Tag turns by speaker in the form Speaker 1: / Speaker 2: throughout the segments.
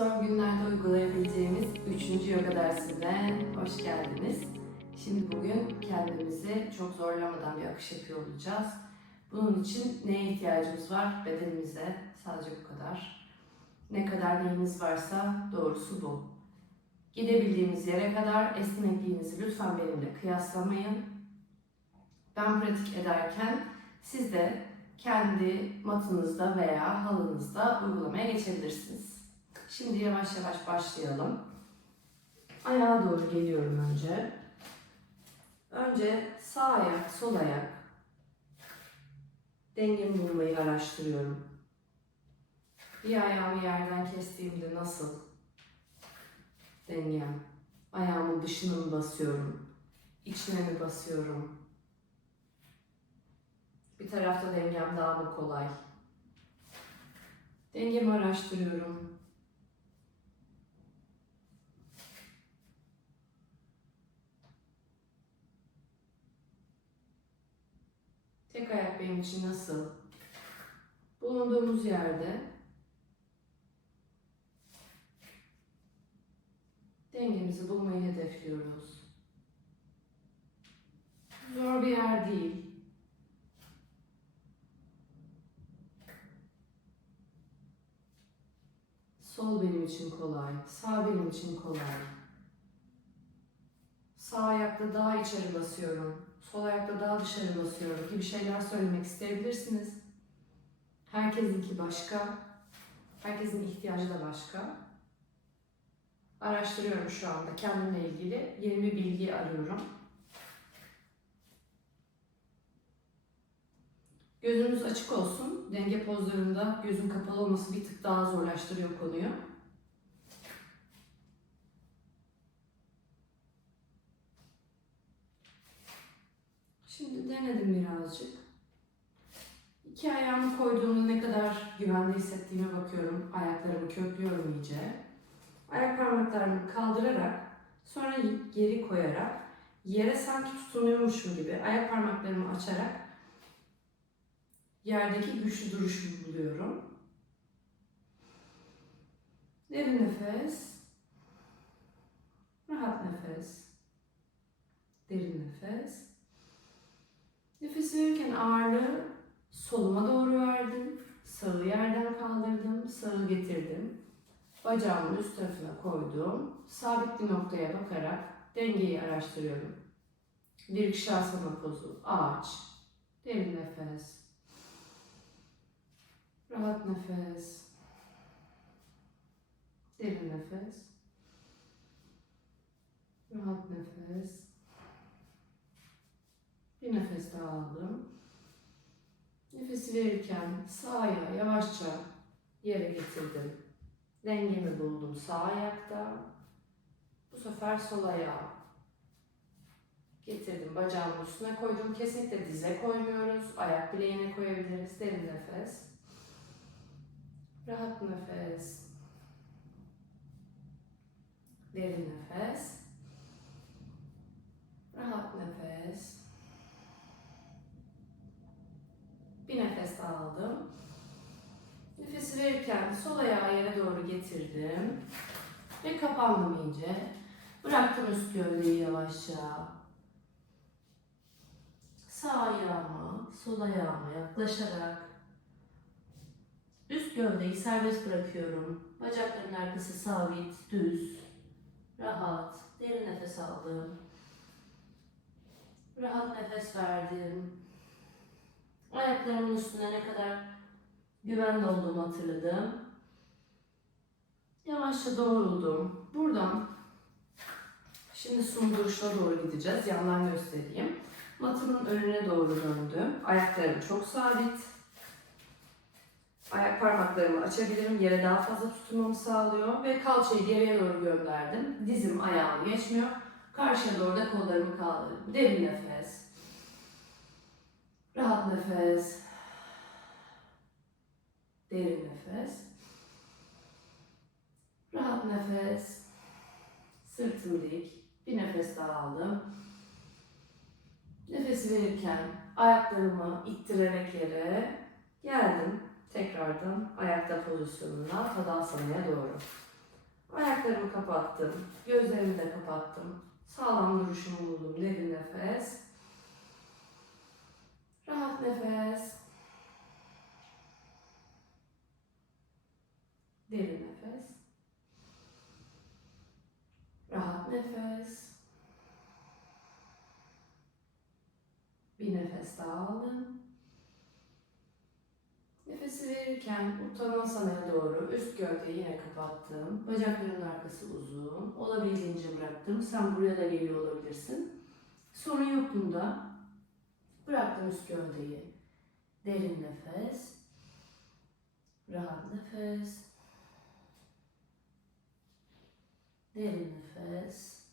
Speaker 1: Zor günlerde uygulayabileceğimiz 3. yoga dersine hoş geldiniz. Şimdi bugün kendimizi çok zorlamadan bir akış yapıyor olacağız. Bunun için neye ihtiyacımız var? Bedenimize. Sadece bu kadar. Ne kadar neyimiz varsa doğrusu bu. Gidebildiğimiz yere kadar esnekliğinizi lütfen benimle kıyaslamayın. Ben pratik ederken siz de kendi matınızda veya halınızda uygulamaya geçebilirsiniz. Şimdi yavaş yavaş başlayalım. Ayağa doğru geliyorum önce. Önce sağ ayak, sol ayak. Dengemi bulmayı araştırıyorum. Bir ayağımı yerden kestiğimde nasıl? Dengem. Ayağımın dışına mı basıyorum? İçine mi basıyorum? Bir tarafta dengem daha mı kolay? Dengemi araştırıyorum. Tek ayak benim için nasıl? Bulunduğumuz yerde dengemizi bulmayı hedefliyoruz. Zor bir yer değil. Sol benim için kolay, sağ benim için kolay. Sağ ayakta daha içeri basıyorum, sol ayakta daha dışarı basıyorum gibi şeyler söylemek isteyebilirsiniz. Herkesinki başka, herkesin ihtiyacı da başka. Araştırıyorum şu anda kendimle ilgili yeni bir bilgi arıyorum. Gözünüz açık olsun. Denge pozlarında gözün kapalı olması bir tık daha zorlaştırıyor konuyu. Şimdi denedim birazcık. İki ayağımı koyduğumda ne kadar güvende hissettiğime bakıyorum. Ayaklarımı köklüyorum iyice. Ayak parmaklarımı kaldırarak, sonra geri koyarak, yere sanki tutunuyormuşum gibi ayak parmaklarımı açarak yerdeki güçlü duruşumu buluyorum. Derin nefes. Rahat nefes. Derin nefes. Nefes verirken ağırlığı soluma doğru verdim. Sağı yerden kaldırdım. Sağı getirdim. Bacağımın üst tarafına koydum. Sabit bir noktaya bakarak dengeyi araştırıyorum. Dirikşasana pozu. Ağaç. Derin nefes. Rahat nefes. Derin nefes. Rahat nefes. Bir nefes daha aldım. Nefesi verirken sağ ayağı yavaşça yere getirdim. Dengemi buldum sağ ayakta. Bu sefer sol ayağı getirdim. Bacağımın üstüne koydum. Kesinlikle dize koymuyoruz. Ayak bileğine koyabiliriz. Derin nefes. Rahat nefes. Derin nefes. Rahat nefes. Bir nefes aldım. Nefesi verirken sol ayağı yere doğru getirdim. Ve kapandım iyice. Bıraktım üst gövdeyi yavaşça. Sağ ayağıma, sol ayağıma yaklaşarak Üst gövdeyi serbest bırakıyorum. Bacakların arkası sabit, düz, rahat. Derin nefes aldım. Rahat nefes verdim. Ayaklarımın üstüne ne kadar güvende olduğumu hatırladım. Yavaşça doğruldum. Buradan şimdi sum duruşuna doğru gideceğiz. Yandan göstereyim. Matımın önüne doğru döndüm. Ayaklarım çok sabit. Ayak parmaklarımı açabilirim. Yere daha fazla tutunmamı sağlıyor. Ve kalçayı geriye doğru gönderdim. Dizim ayağımı geçmiyor. Karşıya doğru da kollarımı kaldırdım. Derin nefes. Rahat nefes. Derin nefes. Rahat nefes. Sırtım dik. Bir nefes daha aldım. Nefesi verirken ayaklarımı ittirerek yere geldim. Tekrardan ayakta pozisyonuna Tadasana'ya doğru. Ayaklarımı kapattım. Gözlerimi de kapattım. Sağlam duruşumu buldum. Derin nefes. Rahat nefes. Derin nefes. Rahat nefes. Bir nefes daha aldım. Nefesi verirken Uttanasana doğru üst gövdeyi yine kapattım. Bacaklarımın arkası uzun. Olabildiğince bıraktım. Sen buraya da geliyor olabilirsin. Sorun yok bunda. Bıraktım üst gövdeyi. Derin nefes. Rahat nefes. Derin nefes.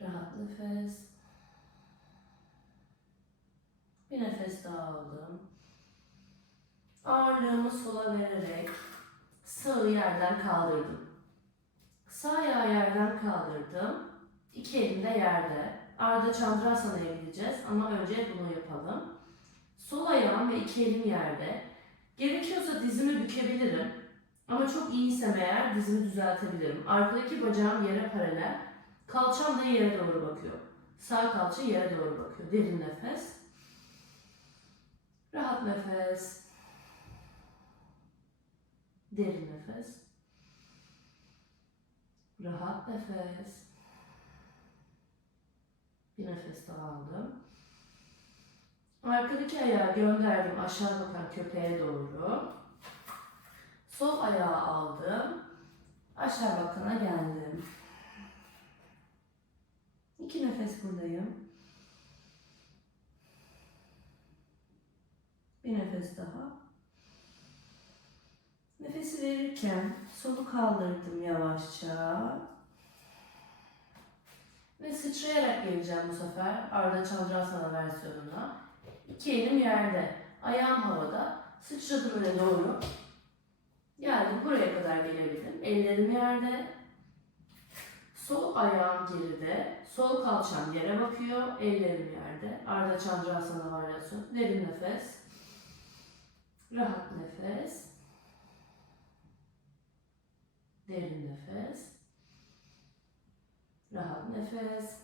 Speaker 1: Rahat nefes. Bir nefes daha aldım. Ağırlığımı sola vererek sağı yerden kaldırdım. Sağ ayağı yerden kaldırdım. İki elim de yerde. Arda Chandrasana'ya gideceğiz ama önce bunu yapalım. Sol ayağım ve iki elim yerde. Gerekiyorsa dizimi bükebilirim. Ama çok iyiysem eğer dizimi düzeltebilirim. Arkadaki bacağım yere paralel. Kalçam da yere doğru bakıyor. Sağ kalça yere doğru bakıyor. Derin nefes. Rahat nefes. Derin nefes. Rahat nefes. Bir nefes daha aldım. Arkadaki ayağı gönderdim aşağı bakan köpeğe doğru. Sol ayağı aldım. Aşağı bakana geldim. İki nefes buradayım. Bir nefes daha. Nefesi verirken solu kaldırdım yavaşça. Ve sıçrayarak geleceğim bu sefer. Arda Chandrasana versiyonuna. İki elim yerde. Ayağım havada. Sıçradım öne doğru. Geldim buraya kadar gelebildim. Ellerim yerde. Sol ayağım geride. Sol kalçam yere bakıyor. Ellerim yerde. Arda Chandrasana varyasyonu. Derin nefes. Rahat nefes. Derin nefes. Rahat nefes.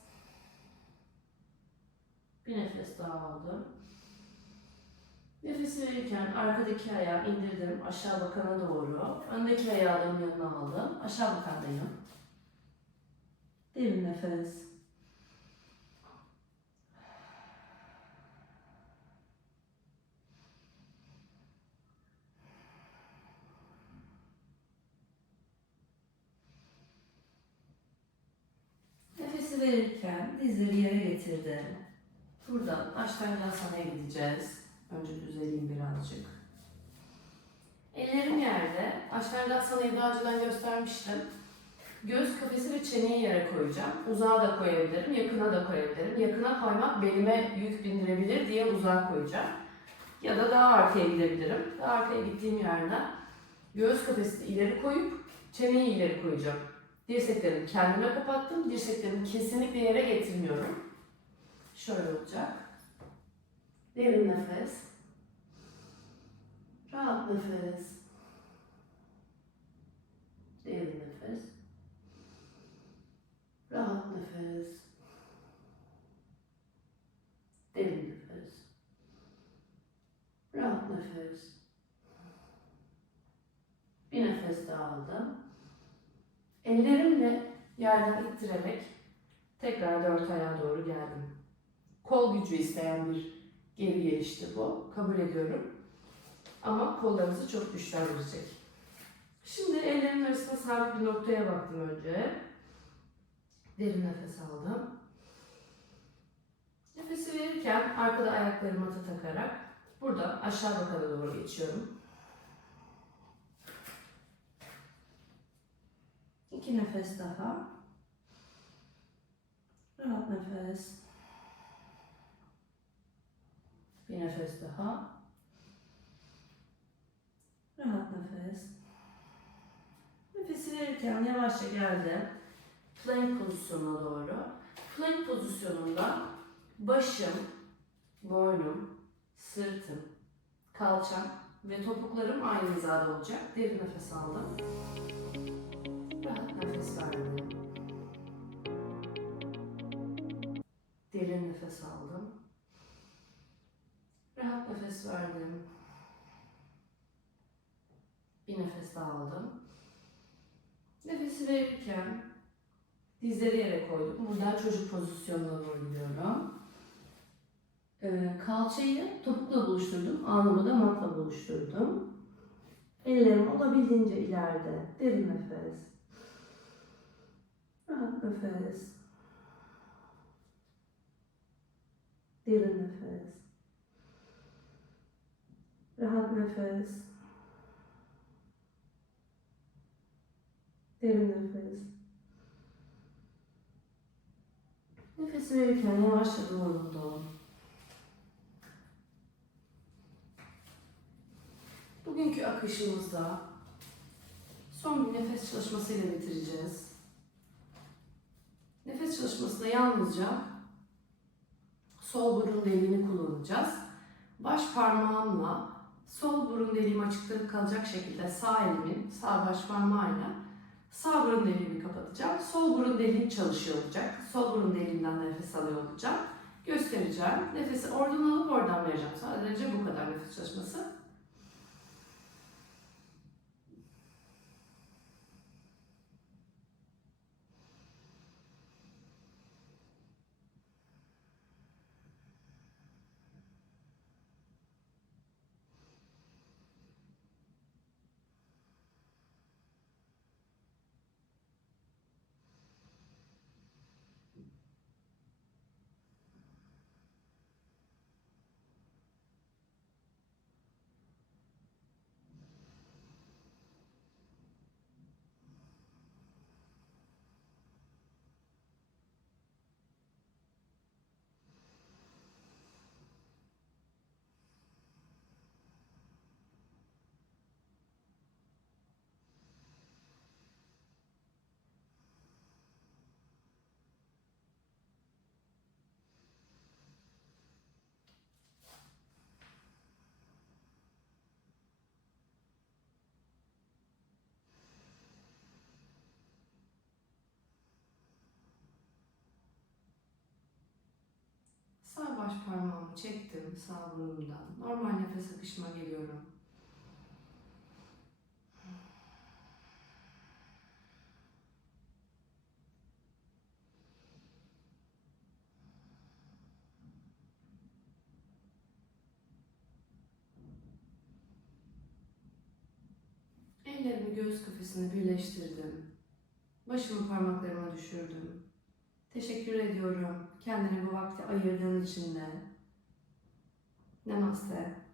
Speaker 1: Bir nefes daha aldım. Nefes verirken arkadaki ayağı indirdim aşağı bakana doğru. Öndeki ayağımın yanına aldım. Aşağı bakandayım. Derin nefes. Verirken dizleri yere getirdim. Buradan Aştangasana'ya gideceğiz. Önce düzeleyim birazcık. Ellerim yerde. Aştangasana'yı daha önceden göstermiştim. Göğüs kafesi ve çeneyi yere koyacağım. Uzağa da koyabilirim, yakına da koyabilirim. Yakına koymak belime yük bindirebilir diye uzağa koyacağım. Ya da daha arkaya gidebilirim. Daha arkaya gittiğim yerden göğüs kafesini ileri koyup çeneyi ileri koyacağım. Dirseklerimi kendime kapattım. Dirseklerimi kesinlikle yere getirmiyorum. Şöyle olacak. Derin nefes. Rahat nefes. Derin nefes. Rahat nefes. Derin nefes. Rahat nefes. Bir nefes daha aldım. Ellerimle yerden ittirerek tekrar dört ayağa doğru geldim. Kol gücü isteyen bir geri gelişti bu. Kabul ediyorum. Ama kollarımızı çok güçlendirecek. Şimdi ellerimin arasında sabit bir noktaya baktım önce. Derin nefes aldım. Nefesi verirken arkada ayaklarımı takarak buradan aşağı bakana doğru geçiyorum. İki nefes daha. Rahat nefes. Bir nefes daha. Rahat nefes. Nefesi verirken yavaşça geldim. Plank pozisyonuna doğru. Plank pozisyonunda başım, boynum, sırtım, kalçam ve topuklarım aynı hizada olacak. Derin nefes aldım saniye. Derin nefes aldım. Rahat nefes verdim. Bir nefes daha aldım. Nefesi verirken dizleri yere koyduk. Buradan çocuk pozisyonuna doğru gidiyorum. Ee, kalçayı topukla buluşturdum. Alnımı da matla buluşturdum. Ellerim olabildiğince ileride. Derin nefes. Rahat nefes. Derin nefes. Rahat nefes. Derin nefes. Nefesi verirken yavaşça doğrultun. Bugünkü akışımızda son bir nefes çalışmasıyla bitireceğiz. Nefes çalışmasında yalnızca sol burun deliğini kullanacağız. Baş parmağımla sol burun deliğim açıkta kalacak şekilde sağ elimin sağ baş parmağıyla sağ burun deliğimi kapatacağım. Sol burun deliğim çalışıyor olacak. Sol burun deliğimden nefes alıyor olacağım. Göstereceğim. Nefesi oradan alıp oradan vereceğim. Sadece bu kadar nefes çalışması. Sağ baş parmağımı çektim sağ burnumdan. Normal nefes akışıma geliyorum. Ellerimi göğüs kafesine birleştirdim. Başımı parmaklarıma düşürdüm. Teşekkür ediyorum kendine bu vakti ayırdığın için de. Namaste.